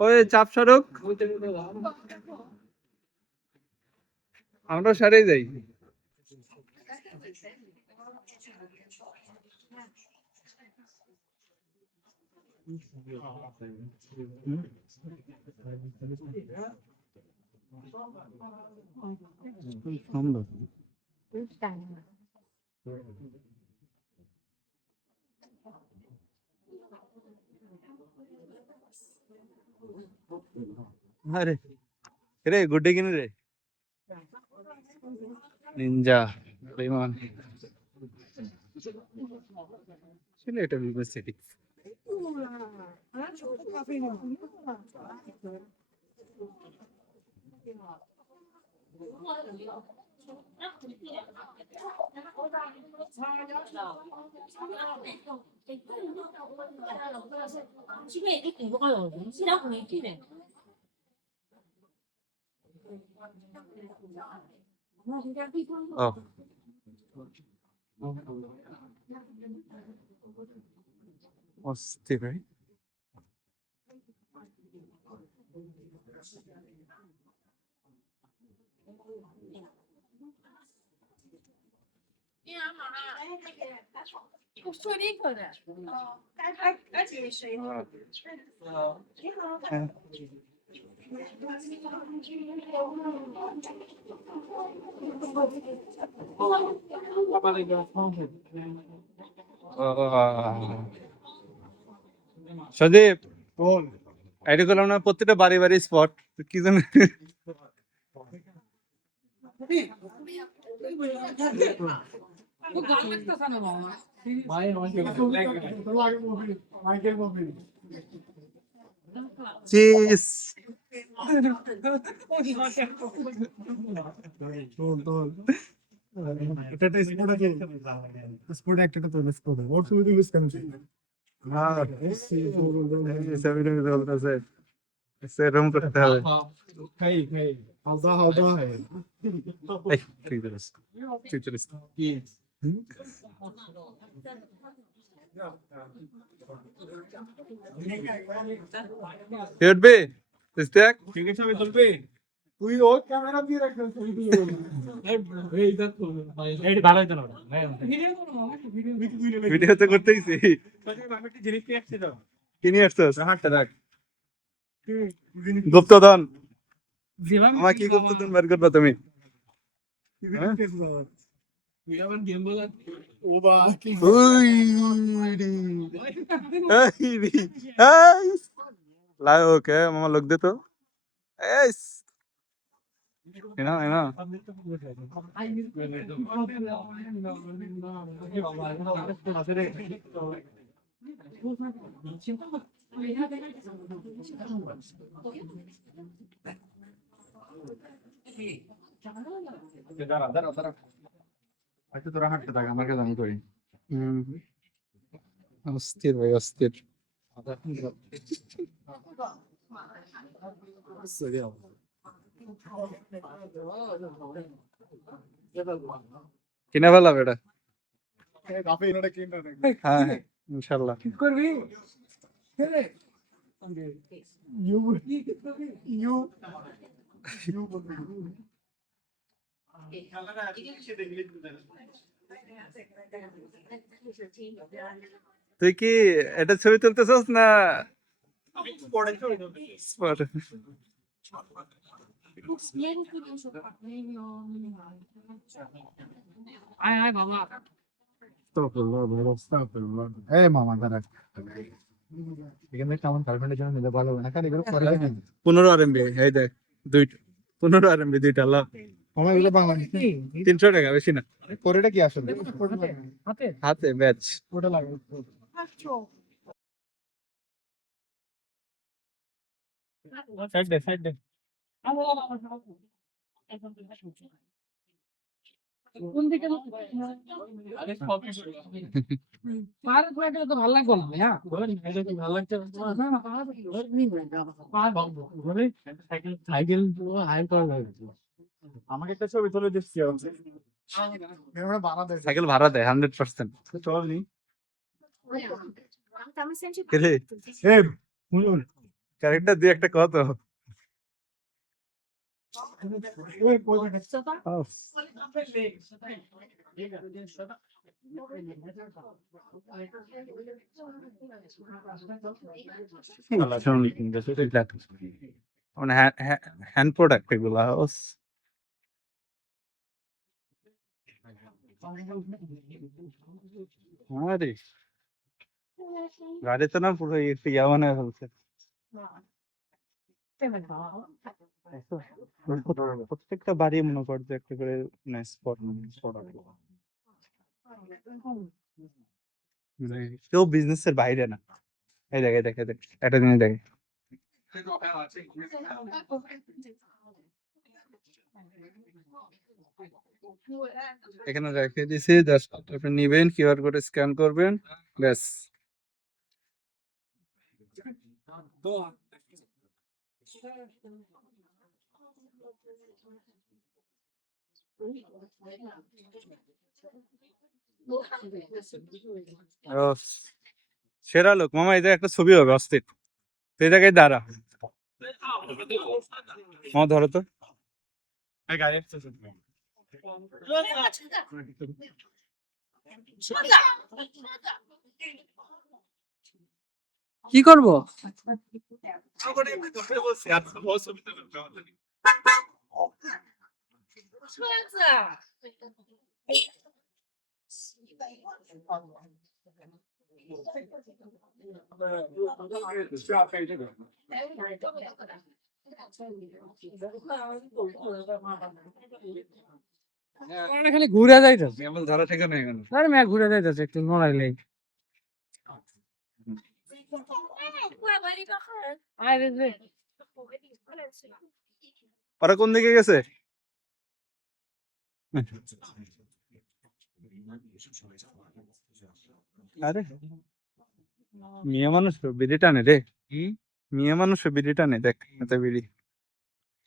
ওই চাপ সড়ক আমরা সারেই যাই। আরে রে গুড্ডে কিনে রে নিনজা বেমান চলে এটা business city. Oh. Austin, right? Sadip এটা করলাম না প্রত্যেকটা বাড়ি বাড়ি স্পট কি জানি চিজ এটা স্পোর্ট আছে স্পোর্ট একটা তো স্পোর্ট ওর সুবিধা ইউজ করেন হ্যাঁ সবই বলতেছে সেরকম করতে হবে। খাই হালদা হালদা হয় এই futurist It be is that ঠিক আছে আমি চলবে তুই ও ক্যামেরা দিয়ে রাখছিস এই দেখো ভাই এই ভালো হইতো না ভিডিও তো করতেইছি আমি একটা জিনিস নিয়ে আসছি তো কি নিয়ে আসছস হাটটা রাখ গুপ্তধন আমার কি গুপ্তধন বের করবে তুমি তুই আমার গেম বল ও বা কি ওই রে এই লাও ওকে মামা লোক দে তো এস এনা আচ্ছা তোরা হাঁটতে থাক আমার কাছে আমি করি অস্থির ভাই অস্থির কিনা ভালো বেটা হ্যাঁ ইনশাল্লাহ করবি ইউ ইউ ইউ তুই কি এটা ছবি তুলতেছস না স্পট আয় আয় বাবা এই মামা দাঁড়া এখানে কেমন গার্লফ্রেন্ডের জন্য নিলে ভালো হবে না কারণ এগুলো পরে 15 RMB এই দেখ দুইটা 15 RMB দুইটা লাভ মামা এগুলো বাংলাদেশ 300 টাকা বেশি না পরেটা কি আসলে হাতে হাতে ব্যাচ ওটা লাগে সাইড দে কোন দিকে পাহাড়ের প্লেটে তো ভালো লাগবে না হ্যাঁ ভালো লাগছে সাইকেল হাই করা লাগে আমাকে একটা ছবি তুলে দিচ্ছি আমরা ভাড়া দেয় সাইকেল ভাড়া দেয় 100% চল নি রে ক্যারেক্টার দিয়ে একটা কত মানে হ্যান্ড প্রোডাক্ট এগুলা আরে গাড়ি তো না পুরো একটু ইয়া বানায় ফেলছে প্রত্যেকটা বাড়ি মনে করছে একটা করে স্পট কেউ বিজনেসের বাইরে না এই দেখে দেখে দেখ একটা জিনিস দেখে এখানে রেখে দিছি জাস্ট আপনি নিবেন কিউআর কোড স্ক্যান করবেন ব্যাস ও, সেরা লোক মামা এই জায়গায় একটা ছবি হবে অস্থির তো এই জায়গায় দাঁড়া মামা ধরো তো কি করবো খালি ঘুরে যাইতেছে এমন ধরা থেকে নেই কেন আরে মেয়ে ঘুরে যাইতেছে একটু নড়াইলেই আরে রে ওরা কোন দিকে গেছে আরে মেয়ে মানুষ বিড়ি টানে রে মেয়ে মানুষ বিড়ি টানে দেখ এত বিড়ি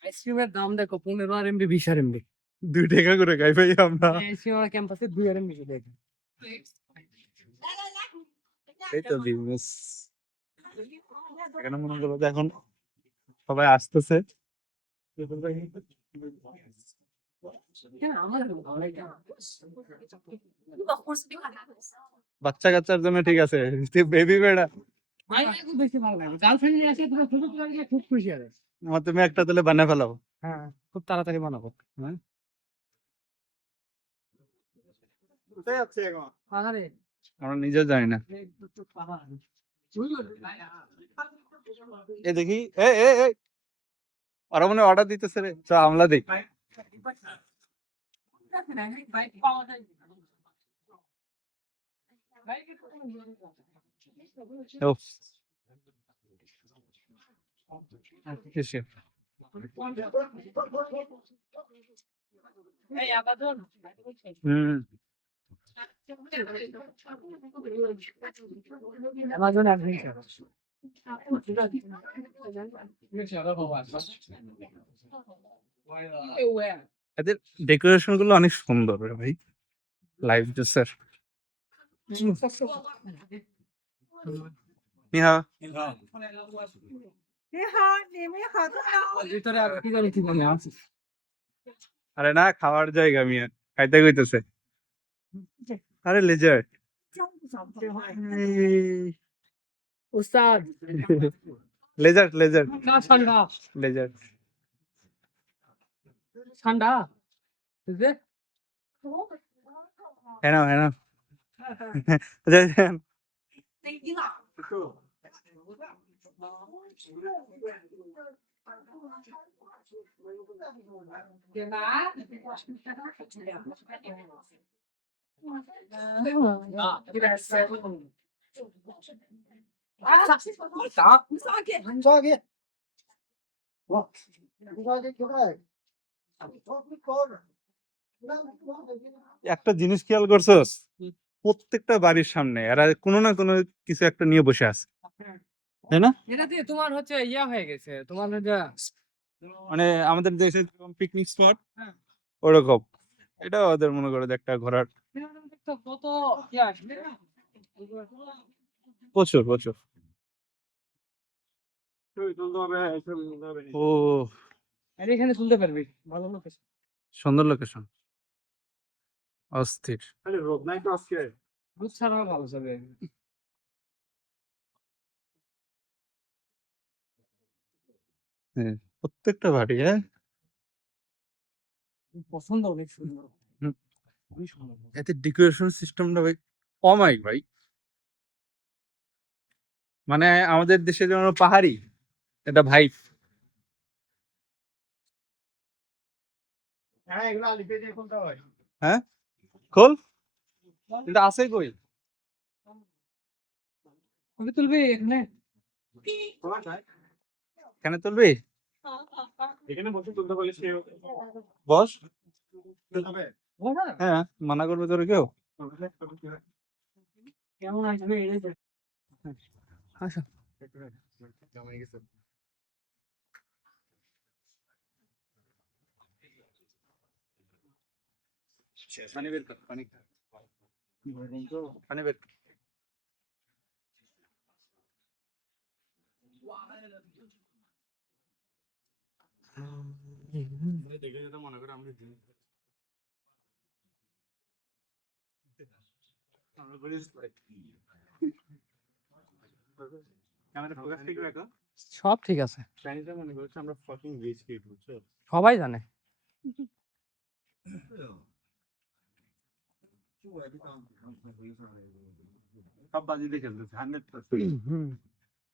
আইসক্রিমের দাম দেখো 15 RMB 20 RMB 2 টাকা করে খাই ভাই আমরা আইসক্রিম আমার ক্যাম্পাসে 2 RMB দেখো এই তো বিজনেস এখানে মনে করো যে এখন সবাই আসতেছে বাচ্চা কাচ্চার জন্য ঠিক আছে বেবি বেড়া বেশি ভালো লাগে গার্লফ্রেন্ড নিয়ে আসে তুমি ছোট ছোট খুব খুশি হবে আমার তুমি একটা তাহলে বানায় ফেলাও হ্যাঁ খুব তাড়াতাড়ি বানাবো হ্যাঁ আরে আমরা নিজেও জানি না এ দেখি এই ওরা মনে অর্ডার দিতেছে রে চ আমলা দেই ও কিসে হুম Amazon adventure. এদের ডেকোরেশন গুলো অনেক সুন্দর রে ভাই লাইভ স্যার নিহা ভিতরে আর কি জানি কি মনে আছে আরে না খাওয়ার জায়গা মিয়া খাইতে কইতেছে আরে লেজার উস্তাদ লেজার লেজার না ঠান্ডা লেজার ঠান্ডা বুঝলে হ্যাঁ একটা জিনিস খেয়াল করছস প্রত্যেকটা বাড়ির সামনে এরা কোনো না কোনো কিছু একটা নিয়ে বসে আছে তাই না এটা দিয়ে তোমার হচ্ছে ইয়া হয়ে গেছে তোমার মানে আমাদের দেশে পিকনিক স্পট ওরকম এটা ওদের মনে করে যে একটা ঘোরার কত ইয়া প্রচুর প্রচুর। ও, আর এখানে তুলতে পারবি, ভালো লোকেশন। সুন্দর লোকেশন, অস্থির। রোদ ছাড়াও ভালো যাবে। হ্যাঁ, প্রত্যেকটা বাড়ি, হ্যাঁ। পছন্দ অনেক সুন্দর, হুম, খুবই সুন্দর। এতে ডেকোরেশন সিস্টেমটা ভাই অমায়িক ভাই। মানে আমাদের দেশে যেমন পাহাড়ি, এটা ভাইব। হ্যাঁ এগুলো আলিপে দিয়ে কোনটা হয়? হ্যাঁ, খোল, এটা আছে কই? কবে তুলবি এখানে? এখানে তুলবি? এখানে বসে তুলতে বলে সে বস। হবে। হ্যাঁ, মানা করবে তোর কেউ? কেমন আসবে এই যে? আসো। পানি বের কর, পানি পানি বের কর। দেখে যেটা মনে করে আমরা ক্যামেরা ফোকাস ঠিক রাখো। সব ঠিক আছে, চাইনিজরা মনে করছে আমরা ফাকিং রিচ কিড, বুঝছো? সবাই জানে। সব বাজি দিয়ে খেলতেছে 100%।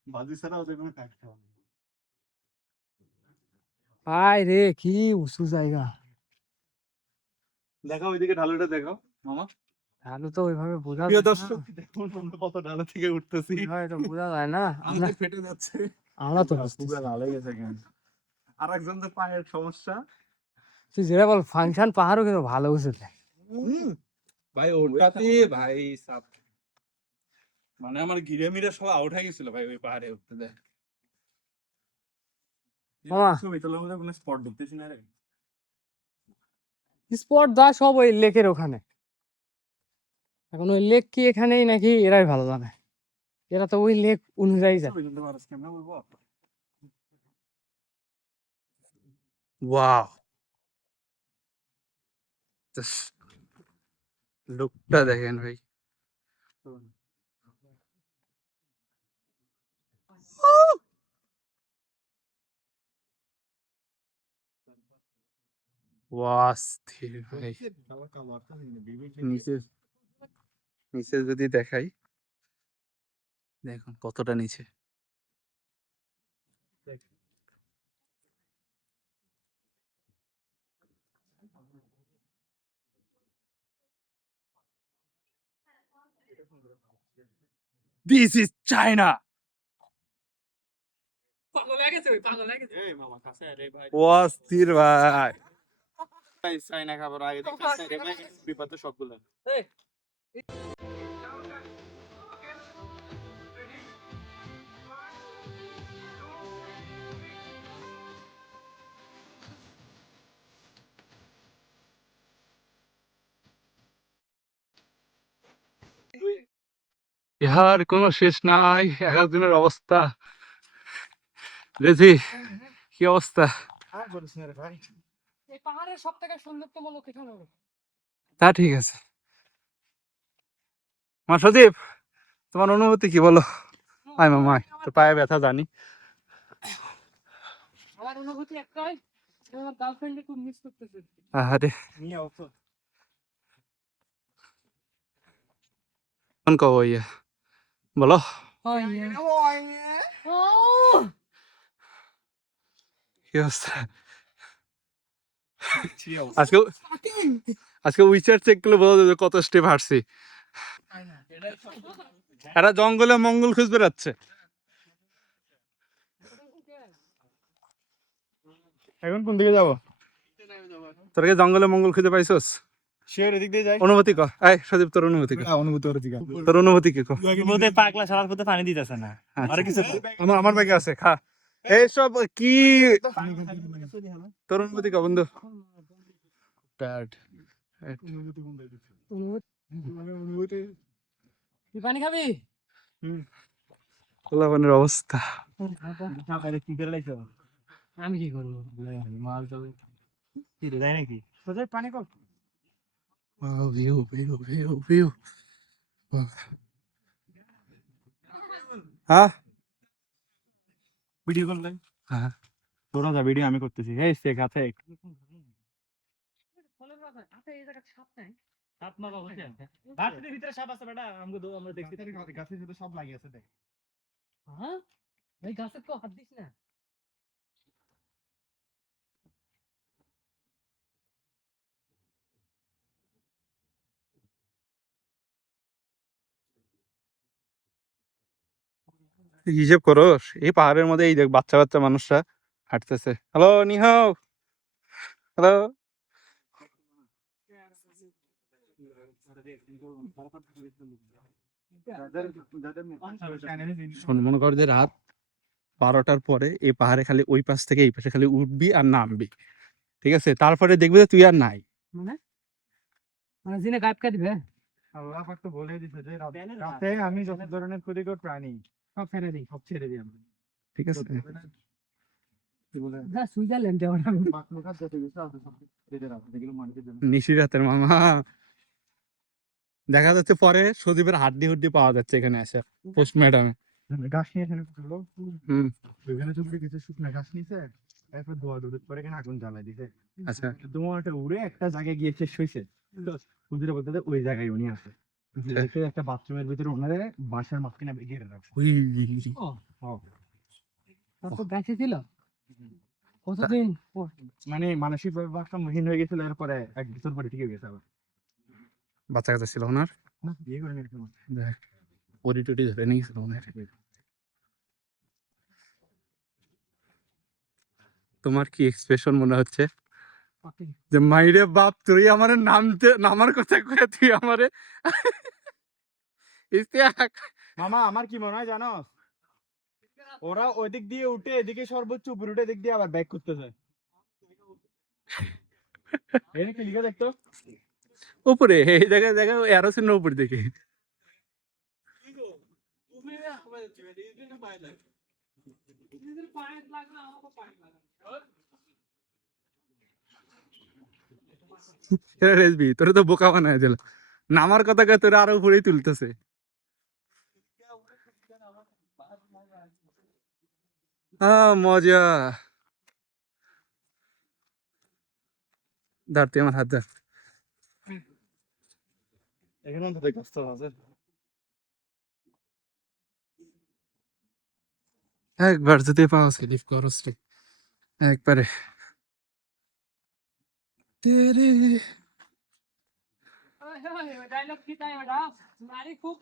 বাজি ছাড়া ওদের কোনো কাজ খাওয়া নেই। ভাই রে, কি উঁচু জায়গা। দেখো ওইদিকে ঢালুটা দেখো মামা। তাহলে তো ওইভাবে বোঝা প্রিয় যায় না। দর্শক দেখুন আমরা কত ঢালু থেকে উঠতেছি। ওইভাবে তো বোঝা যায় না। আমাদের ফেটে যাচ্ছে। আমরা তো বুঝতেছি। পুরো লাল হয়ে গেছে কেন? আর একজন যে পায়ের সমস্যা। তুই যেটা বল, ফাংশন পাহাড়ও কিন্তু ভালো উঁচুতে। ভাই ওটাতে ভাই সাপ, মানে আমার ঘিরে মিরে সব আউট হয়ে গেছিল ভাই ওই পাহাড়ে উঠতে দেয়। মামা, ছবি তোলার মধ্যে কোনো স্পট দেখতেছি না রে। স্পট দা সব ওই লেকের ওখানে। এখন ওই লেক কি এখানেই নাকি এরাই ভালো জানে। এরা তো ওই লেক অনুযায়ী যায়। ছবি তুলতে পারছ কেমনে বলবো? ওয়াও, লুকটা দেখেন ভাই। অস্থির ভাই। নিচে, নিচে যদি দেখাই, দেখুন কতটা নিচে। This is China. এই মামা কাছে রে ভাই। অস্থির ভাই। ভাই চাইনা খাবার আগে দেখ কাছে রে ভাই বিপদ সবগুলো। ইহার কোনো শেষ নাই, এক একদিনের অবস্থা। রেজি, কি অবস্থা? আর বলিস না রে ভাই। এই পাহাড়ের সব থেকে সুন্দরতম লোকেশন হবে। তা ঠিক আছে। মা সদীপ, তোমার অনুভূতি কি বলো? আয় মামা আয়, তোর পায়ে ব্যথা জানি। আমার অনুভূতি একটাই, আমার গার্লফ্রেন্ডকে খুব মিস করতেছে। আরে নিয়ে আও তো। কোন কব ইয়ে বলো। কি অবস্থা? আজকে আজকে উইচার চেক করলে বোঝা যাবে কত স্টেপ হাঁটছি। এরা জঙ্গলে মঙ্গল খুঁজ বেড়াচ্ছে। এখন কোন দিকে যাব? তোরা কি জঙ্গলে মঙ্গল খুঁজে পাইছস? শেয়ার এদিক দিয়ে যাই। অনুভূতি ক, এই সদীপ তোর অনুভূতি ক, অনুভূতি ওর দিকে। তোর অনুভূতি কি ক? বোধে পাগলা সারার পথে পানি দিতেছে না। আর কিছু আমার ব্যাগে আছে, খা। এইসব কি তোর অনুভূতি ক বন্ধু? টায়ার্ড। তুই পানি খাবি? পোলাপানের অবস্থা। কি করে লাইছো আমি কি করবো? মাল তো কি রে নাকি তোদের পানি call Wow, view, view, view, view. Wow. হ্যাঁ ভিডিও করলে হ্যাঁ তোরা যা ভিডিও আমি করতেছি এই শেখ আছে সাপ নাই। সাপ মারা হচ্ছে গাছের ভিতরে সাপ আছে বেটা আমরা দেখছি গাছের ভিতরে সব লাগিয়ে আছে দেখ হ্যাঁ এই গাছের তো হাত দিস না। হিসেব করো এই পাহাড়ের মধ্যে এই দেখ বাচ্চা বাচ্চা মানুষরা হাঁটতেছে। হ্যালো নিহাও, হ্যালো। শোন, মনে কর যে রাত 12টার পরে এই পাহাড়ে খালি ওই পাশ থেকে এই পাশে খালি উঠবি আর নামবি, ঠিক আছে? তারপরে দেখবি যে তুই আর নাই। মানে মানে জিনে গায়েব করে দিবে, আল্লাহ পাক তো বলে দিয়েছে যে রাতে আমি যত ধরনের ক্ষতিকর প্রাণী সব ফেলে দিই। সব ছেড়ে দিই আমরা ঠিক আছে, কি বলে যা সুইজারল্যান্ড যাওয়ার মাকলুকাত যত কিছু আছে সব ছেড়ে রাখো যেগুলো মানুষের জন্য নিশিরাতের মামা দেখা যাচ্ছে পরে সজীবের হাড্ডি হুড্ডি পাওয়া যাচ্ছে এখানে এসে পোস্টমর্টমে। গাছ নিয়ে এখানে ঢুকলো হুম, ওইখানে চুপড়ি কিছু শুকনো ঘাস নিছে তারপর ধোয়া ধুয়ে করে এখানে আগুন জ্বালাই দিছে আচ্ছা। ধোঁয়াটা উড়ে একটা জায়গায় গিয়ে শেষ হয়েছে হুজুরে বলতে ওই জায়গায় উনি আছে দেখে একটা বাথরুমের ভিতরে ওনারে বাসার মাঝখানে ঘিরে রাখছে ওই তারপর গাছে ছিল কতদিন পর? মানে মানসিক ভাবে একটা মহিন হয়ে গেছিল এরপরে 1 বছর পরে ঠিক হয়ে গেছে আবার বাচ্চা কাচ্চা ছিল ওনার, না বিয়ে করে নিয়েছে দেখ পরি টরি ধরে নিয়ে গেছিল ওনার। তোমার কি এক্সপ্রেশন মনে হচ্ছে যে মাইরে বাপ তুই আমার নামতে নামার কথা কয়ে তুই আমারে ইস্তেহাক। মামা আমার কি মনে হয় জানো ওরা ওইদিক দিয়ে উঠে এদিকে সর্বোচ্চ উপরে উঠে এদিক দিয়ে আবার ব্যাক করতেছে এর কি লিখে দেখতো উপরে এই জায়গায় জায়গায় এরো ছিল উপরে দেখে। রেসবি তোরে তো বোকা বানায় দিল, নামার কথা কয়ে তোরা আরো উপরেই তুলতেছে। মজা। ধর তুই আমার হাত ধর। এখানে তো দেখতে আছে একবার যদি পাওয়া লিফ করস রে একবারে তেরে। ডায়লগ কি তাই ওটা নারী খুব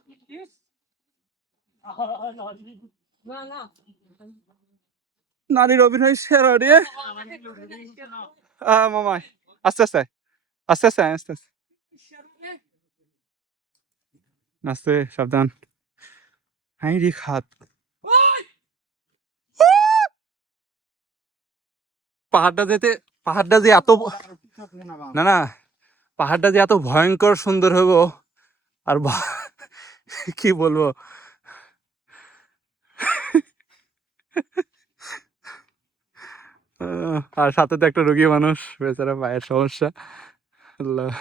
না না নারীর অভিনয় সেরা রে। মামা আস্তে আস্তে আস্তে আস্তে আস্তে আস্তে আস্তে সাবধান। হাই রে খাত পাহাড়টা যেতে, পাহাড়টা যে এত না না পাহাড়টা যে এত ভয়ঙ্কর সুন্দর হবো আর কি বলবো। আর সাথে তো একটা রোগী মানুষ, বেচারা পায়ের সমস্যা। আল্লাহ,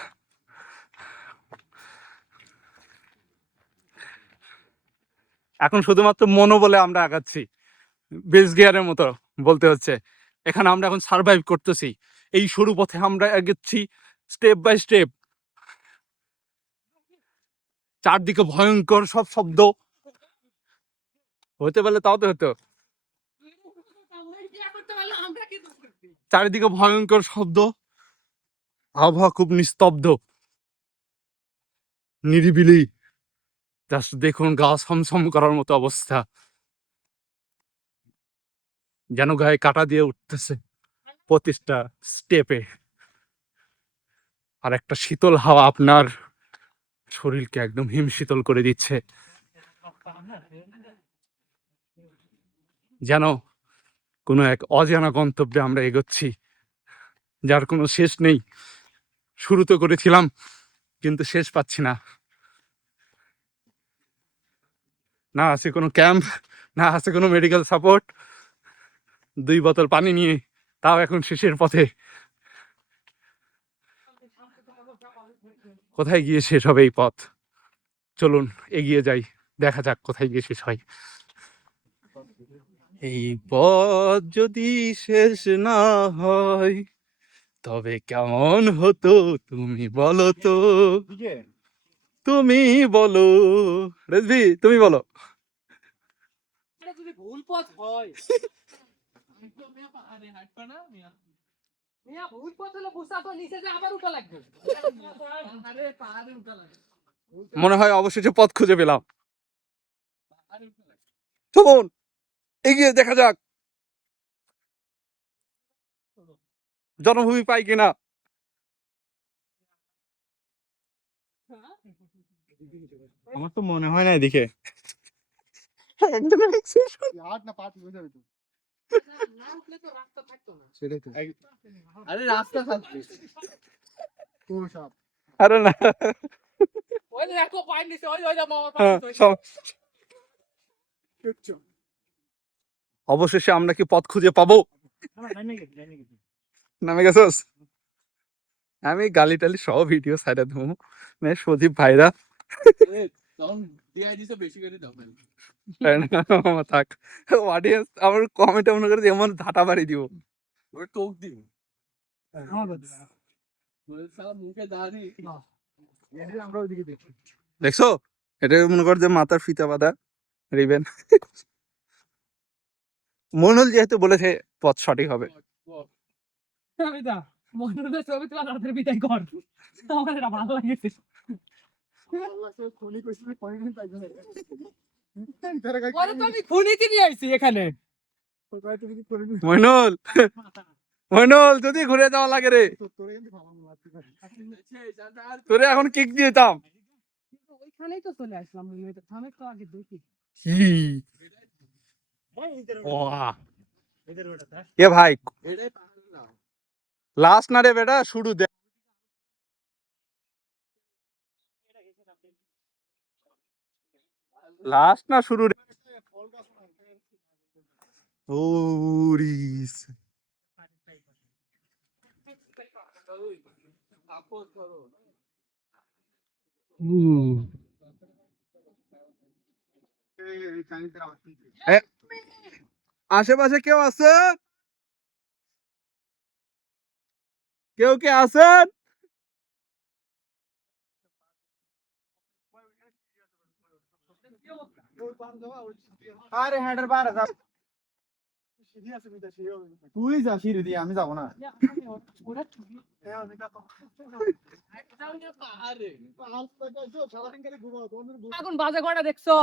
এখন শুধুমাত্র মনোবলে আমরা আগাচ্ছি, বেস গিয়ারের মতো বলতে হচ্ছে। এখানে আমরা এখন সার্ভাইভ করতেছি, এই সরু পথে আমরা এগোচ্ছি স্টেপ বাই স্টেপ। চারদিকে ভয়ঙ্কর সব শব্দ, হতে পারলে তাও তো হতো। চারিদিকে ভয়ঙ্কর শব্দ, আবহাওয়া খুব নিস্তব্ধ নিরিবিলি, জাস্ট দেখুন গা ছমছম করার মতো অবস্থা, যেন গায়ে কাটা দিয়ে উঠতেছে প্রতিটা স্টেপে। আর একটা শীতল হাওয়া আপনার শরীরকে একদম হিমশীতল করে দিচ্ছে, যেন কোনো এক অজানা গন্তব্যে আমরা এগোচ্ছি, যার কোনো শেষ নেই। শুরু তো করেছিলাম কিন্তু শেষ পাচ্ছি না। না আছে কোনো ক্যাম্প, না আছে কোনো মেডিকেল সাপোর্ট। 2 বোতল পানি নিয়ে তাও এখন শেষের পথে। কোথায় গিয়ে শেষ হবে এই পথ? চলুন এগিয়ে যাই, দেখা যাক কোথায় গিয়ে শেষ হয়। এই পথ যদি শেষ না হয় তবে কেমন হতো তুমি বলো তো, তুমি বলো, রেজভি তুমি বলো। যদি ভুল পথ হয় মিয়া, ভুল পথ হলে বুঝা তো নিচে যে আবার উঠা লাগবে। আরে পাহাড়ে উঠা লাগবে। মনে হয় অবশেষে পথ খুঁজে পেলাম। চলুন এগিয়ে দেখা যাক জন্মভূমি পাই কিনা। আমার তো মনে হয় না এদিকে। না উঠলে তো রাস্তা থাকতো না। আরে রাস্তা থাকবে আরে না, ওই যে দেখো পাইন নিচে, ওই ওই যে মামার হ্যাঁ, পাইন নিচে। অবশেষে আমরা কি পথ খুঁজে পাবো? নামে গেছোস? আমি গালি টালি সব ভিডিও সাইডে দেবো, সজীব ভাইরা থাক অডিয়েন্স আমার কমেন্টে মনে করে এমন ধাটা বাড়ি দিব, টোক দিব। দেখছো এটা মনে কর যে মাথার ফিতা বাঁধা রিবেন। মনুল যেহেতু বলেছে পথ সঠিক হবে। কবিতা মনুদের ছবি তোলা রাতের বিদায় কর, আমার এটা ভালো লাগছে। ওরে তো আমি খুনিতে নিয়ে আইছি এখানে। মইনুল, মইনুল যদি ঘুরে যাওয়া লাগে রে তোরে এখন কিক দিতাম। ওইখানেই তো চলে আসলাম, থামে তো আগে দেখি। এ ভাই লাস্ট না রে বেটা, শুরু দে। লাস্ট না শুরু রে? ওরিস আশেপাশে কেউ আছে? কেউ কে আছেন? আরে হ্যান্ডের বাইরে যা, তুই যা সিঁড়ি দিয়ে, আমি যাবো না। এখন বাজে কটা দেখছো?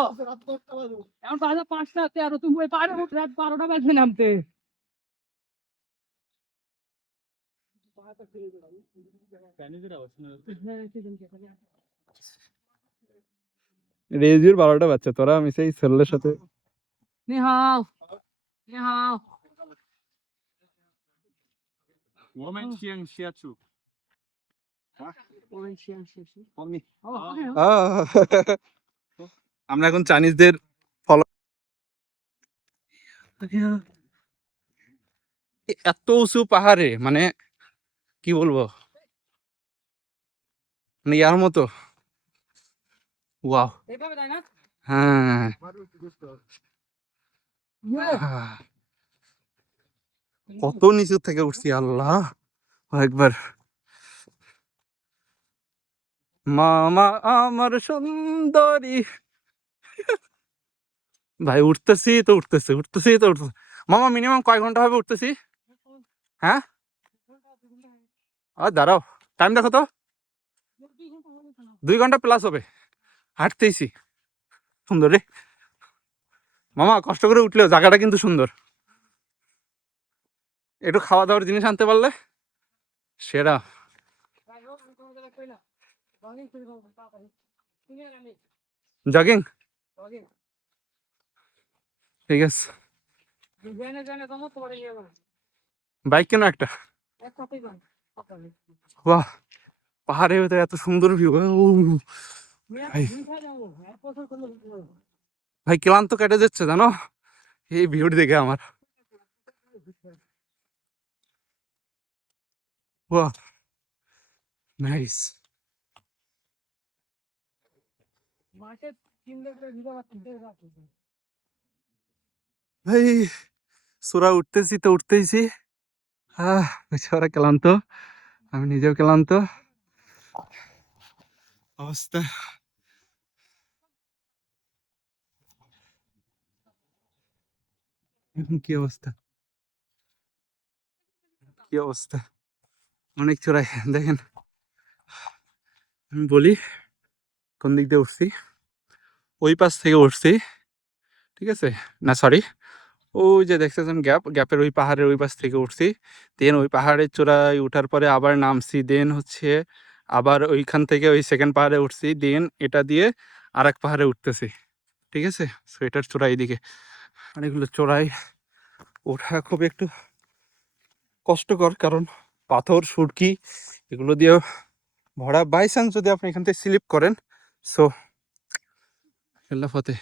এখন বাজে 5টা 13, তুমি ওই পাহাড়ে উঠে রাত 12টা বাজবে নামতে। রেজির 12টা বাচ্চা, তোরা আমি সেই ছেলের সাথে নিহাও নিহাও। আমরা এখন চাইনিজদের ফলো। এত উঁচু পাহাড়ে মানে কি বলবো, মানে ইয়ার মতো। ওয়াও, এইভাবে তাই না? হ্যাঁ কত নিচু থেকে উঠছি আল্লাহ একবার। মামা আমার সুন্দরী, ভাই উঠতেছি তো উঠতেছি, উঠতেছি তো উঠতেছি। মামা মিনিমাম কয় ঘন্টা হবে উঠতেছি? হ্যাঁ আর দাঁড়াও, টাইম দেখো তো, 2 ঘন্টা প্লাস হবে। হাঁটতেইছি, সুন্দর রে মামা, কষ্ট করে উঠলেও জায়গাটা কিন্তু সুন্দর। একটু খাওয়া দাওয়ার জিনিস আনতে পারলে সেরা। জগিং ঠিক আছে, বাইক কেন একটা। বাহ, পাহাড়ের ভেতরে এত সুন্দর ভিউ। ভাই ক্লান্ত কেটে যাচ্ছে জানো এই ভিউটি দেখে আমার। বাহ, নাইস। ভাই সোরা উঠতেছি তো উঠতেইছি, বেচারা ক্লান্ত, আমি নিজেও ক্লান্ত অবস্থা। এখন কি অবস্থা, কি অবস্থা, অনেক চড়াই দেখেন। আমি বলি কোন দিক দিয়ে উঠছি, ওই পাশ থেকে উঠছি, ঠিক আছে না সরি, ওই যে দেখতেছেন গ্যাপ, গ্যাপের ওই পাহাড়ের ওই পাশ থেকে উঠছি। দেন ওই পাহাড়ের চূড়ায় উঠার পরে আবার নামছি, দেন হচ্ছে আবার ওইখান থেকে ওই সেকেন্ড পাহাড়ে উঠছি, দেন এটা দিয়ে আর এক পাহাড়ে উঠতেছি, ঠিক আছে। সো এটার চূড়াই দিকে অনেকগুলো চূড়াই ওঠা খুব একটু কষ্টকর, কারণ পাথর সুরকি এগুলো দিয়ে ভরা। বাই চান্স যদি আপনি এখান থেকে স্লিপ করেন, সো ফতে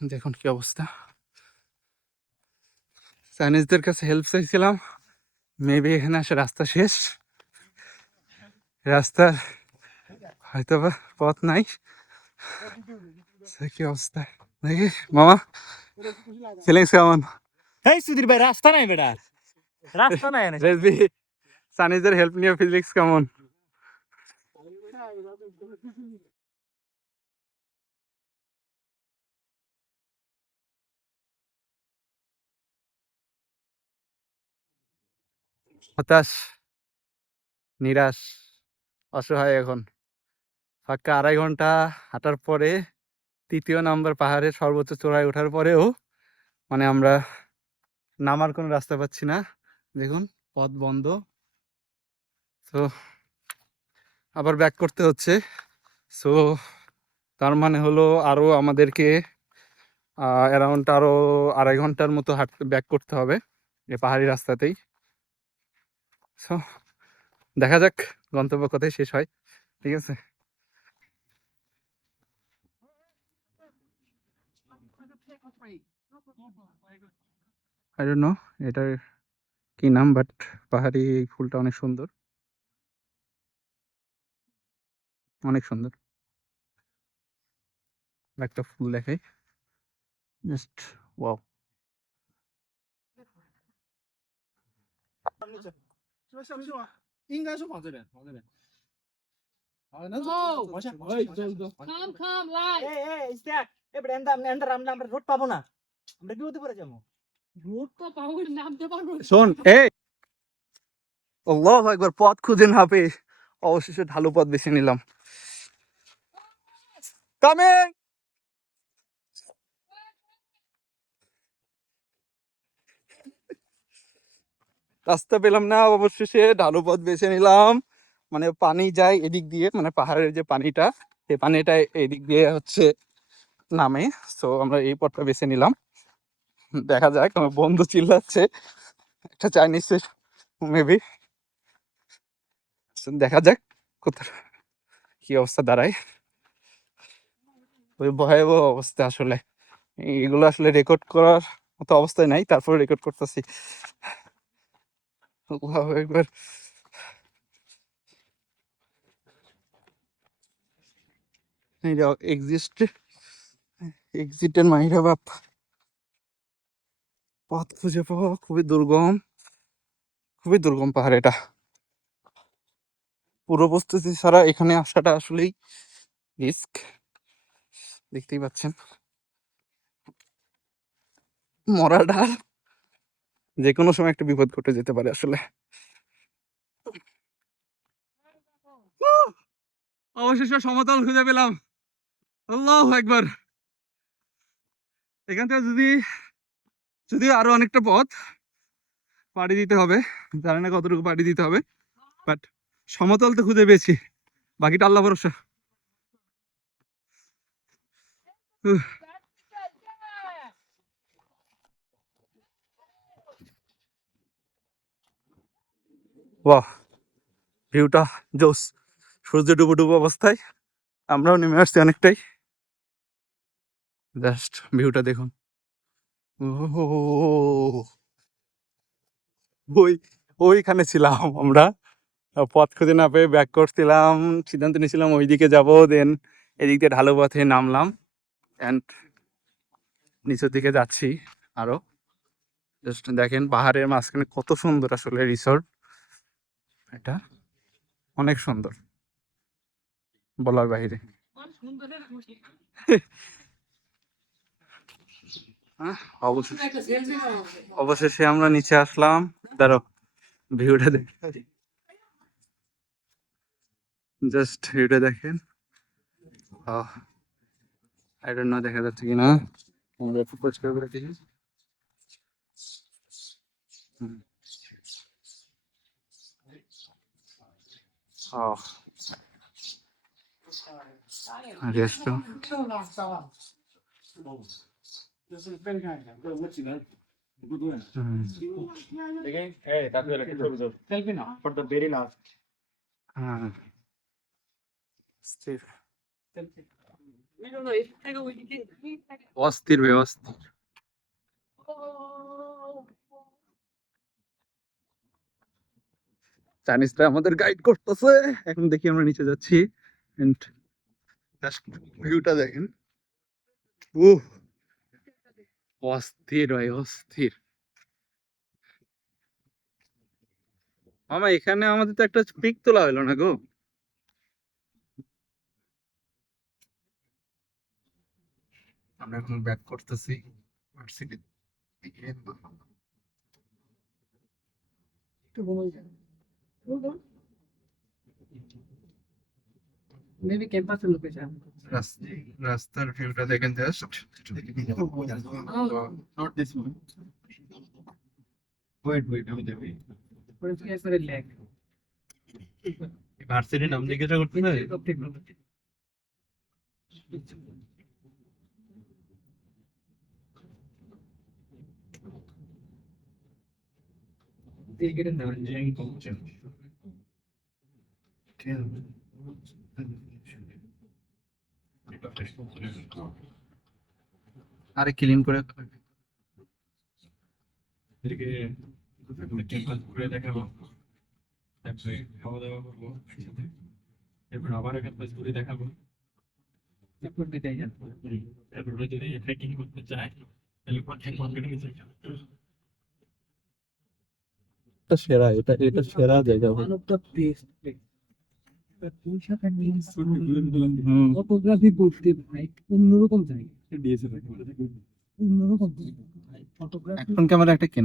দেখুন কি অবস্থা। চাইনিজদের কাছে হেল্প চাইছিলাম, মেবি এখানে আসে রাস্তা শেষ, রাস্তার হয়তো বা পথ নাই। কি অবস্থা দেখি মামা, ফিলিংস কেমন? এই সুধীর ভাই রাস্তা নাই বেটা, রাস্তা নাই এনে। রেসবি চাইনিজদের হেল্প নিয়ে ফিলিংস কেমন? হতাশ, নিরাশ, অসহায় এখন। ফাঁকা 2.5 ঘন্টা হাঁটার পরে 3য় নাম্বার পাহাড়ের সর্বোচ্চ চূড়ায় ওঠার পরেও মানে আমরা নামার কোনো রাস্তা পাচ্ছি না, দেখুন পথ বন্ধ। তো আবার ব্যাক করতে হচ্ছে। সো তার মানে হলো আরো আমাদেরকে অ্যারাউন্ড আরো 2.5 ঘন্টার মতো হাঁটতে ব্যাক করতে হবে এই পাহাড়ি রাস্তাতেই। সো দেখা যাক গন্তব্য কোথায় শেষ হয়, ঠিক আছে। আই ডোন্ট নো এটার কি নাম, বাট পাহাড়ি এই ফুলটা অনেক সুন্দর, অনেক সুন্দর একটা ফুল দেখাই, জাস্ট ওয়াও। রোড পাবো না, আমরা কি হতে পারে যাবো? শোন এই, আল্লাহু আকবার, পথ খুঁজে না পেয়ে অবশেষে ঢালু পথ বেছে নিলাম। কামিং। রাস্তা পেলাম না, অবশেষে ঢালু পথ বেছে নিলাম। মানে পানি যায় এদিক দিয়ে, মানে পাহাড়ের যে পানিটা, সেই পানিটা এদিক দিয়ে হচ্ছে নামে। সো আমরা এই পথটা বেছে নিলাম। দেখা যাক, আমার বন্ধু চিল্লাচ্ছে একটা চাইনিজের মেবি, দেখা যাক কোথায় কি অবস্থা দাঁড়ায়। ওই ভয়াবহ অবস্থা আসলে, এগুলো আসলে রেকর্ড করার মতো অবস্থায় নাই, তারপরে রেকর্ড করতেছি। একবার এক্সিটের মাহিরা বাপ, পথ খুঁজে পাওয়া খুবই দুর্গম, খুবই দুর্গম পাহাড় এটা। পুরো প্রস্তুতি ছাড়া এখানে আসাটা আসলেই রিস্ক, দেখতেই পাচ্ছেন মরা ডাল, যে কোনো সময় একটা বিপদ ঘটে যেতে পারে আসলে। অবশেষে সমতল খুঁজে পেলাম, আল্লাহু আকবার। এখান থেকে যদি আরো অনেকটা পথ পাড়ি দিতে হবে, জানি না কতটুকু পাড়ি দিতে হবে, বাট সমতল তো খুঁজে পেয়েছি, বাকিটা আল্লাহ ভরসা। বাহ, ভিউটা জোস, সূর্য ডুবো ডুবো অবস্থায় আমরাও নেমে আসছি অনেকটাই। জাস্ট ভিউটা দেখুন। ওই ওইখানে ছিলাম আমরা, পথ খুঁজে না পেয়ে ব্যাক করছিলাম, সিদ্ধান্ত নিয়েছিলাম ওইদিকে যাব, দেন এদিক দিয়ে ঢালু পথে নামলাম অ্যান্ড নিচের দিকে যাচ্ছি আরো। জাস্ট দেখেন পাহাড়ের মাঝখানে কত সুন্দর আসলে রিসোর্ট, এটা অনেক সুন্দর বলার বাইরে। অবশেষে আমরা নিচে আসলাম, দাঁড়ো ভিউটা দেখ, জাস্ট ভিউটা দেখেন। আই ডোন্ট নো দেখা যাচ্ছে কিনা, আমরা একটু পরিষ্কার করে দেখি। Again, hey, that's where I can show Selfie now, for the very last. অস্থির ব্যবস্থা। চাইনিজরা আমাদের গাইড করতেছে, এখন দেখি আমরা নিচে যাচ্ছি। ভিউটা দেখেন, অস্থির ভাই অস্থির। মামা এখানে আমাদের তো একটা পিক তোলা হলো না গো। আমরা এখন ব্যাক করতেছি ভার্সিটি থেকে। Maybe campus location. রাস্তার ভিউটা দেখেন just. Not this one. Wait, আমি দেখি। ভার্সিটির নাম জিজ্ঞাসা করতে না? আরে ক্লিন করে এদিকে ক্যাম্পাস ঘুরে দেখাবো, তারপরে খাওয়া দাওয়া করবো একসাথে, এরপর আবার ক্যাম্পাস ঘুরে দেখাবো, তারপর বিদায় যাবো। তারপরে যদি ট্রেকিং করতে চাই তাহলে কোথায় মার্কেটে গেছে। এটা সেরা, এটা সেরা জায়গা। One of the best place. Photography করতে ভাই অন্যরকম জায়গা, অন্যরকম জায়গা। ফটোগ্রাফি এখন ক্যামেরা একটা কেনা